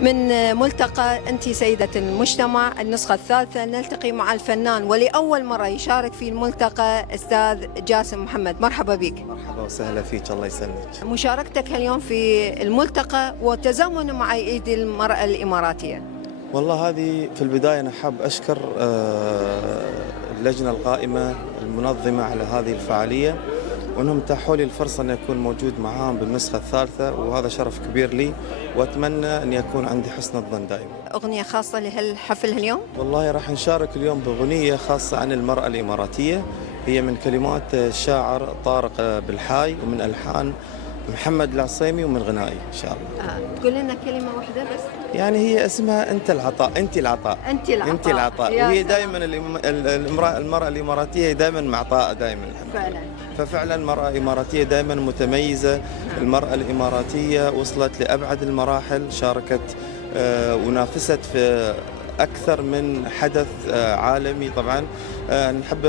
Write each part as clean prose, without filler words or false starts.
من ملتقى أنت سيدة المجتمع النسخة الثالثة، نلتقي مع الفنان ولأول مرة يشارك في الملتقى أستاذ جاسم محمد. مرحبا بك. مرحبا وسهلا فيك، الله يسلمك. مشاركتك اليوم في الملتقى وتزامن مع عيد المرأة الإماراتية. والله هذه في البداية أنا حاب أشكر اللجنة القائمة المنظمة على هذه الفعالية، وأنهم اتاحوا لي الفرصة أن أكون موجود معاهم بالنسخة الثالثة، وهذا شرف كبير لي، وأتمنى أن يكون عندي حسن الظن دائما. أغنية خاصة لهالحفل اليوم؟ والله راح نشارك اليوم بأغنية خاصة عن المرأة الإماراتية، هي من كلمات الشاعر طارق بالحاي ومن ألحان محمد العصيمي ومن غنائي إن شاء الله. تقول لنا كلمة واحدة بس؟ يعني هي اسمها أنت العطاء، أنت العطاء، أنت العطاء، وهي دائما المرأة الإماراتية هي دائما معطاءة دائما. فعلا. ففعلا المرأة الإماراتية دائما متميزة. المرأة الإماراتية وصلت لأبعد المراحل، شاركت ونافست في أكثر من حدث عالمي. طبعا أحب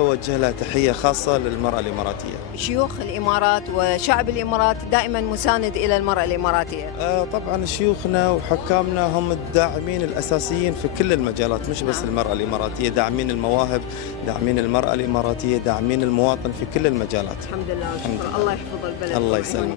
أوجه لها تحية خاصة للمرأة الإماراتية. شيوخ الإمارات وشعب الإمارات دائما مساند إلى المرأة الإماراتية. طبعا شيوخنا وحكامنا هم الداعمين الأساسيين في كل المجالات، مش بس المرأة الإماراتية، داعمين المواهب، داعمين المرأة الإماراتية، داعمين المواطن في كل المجالات. الحمد لله وشكرا. الله يحفظ البلد. الله يسلمك.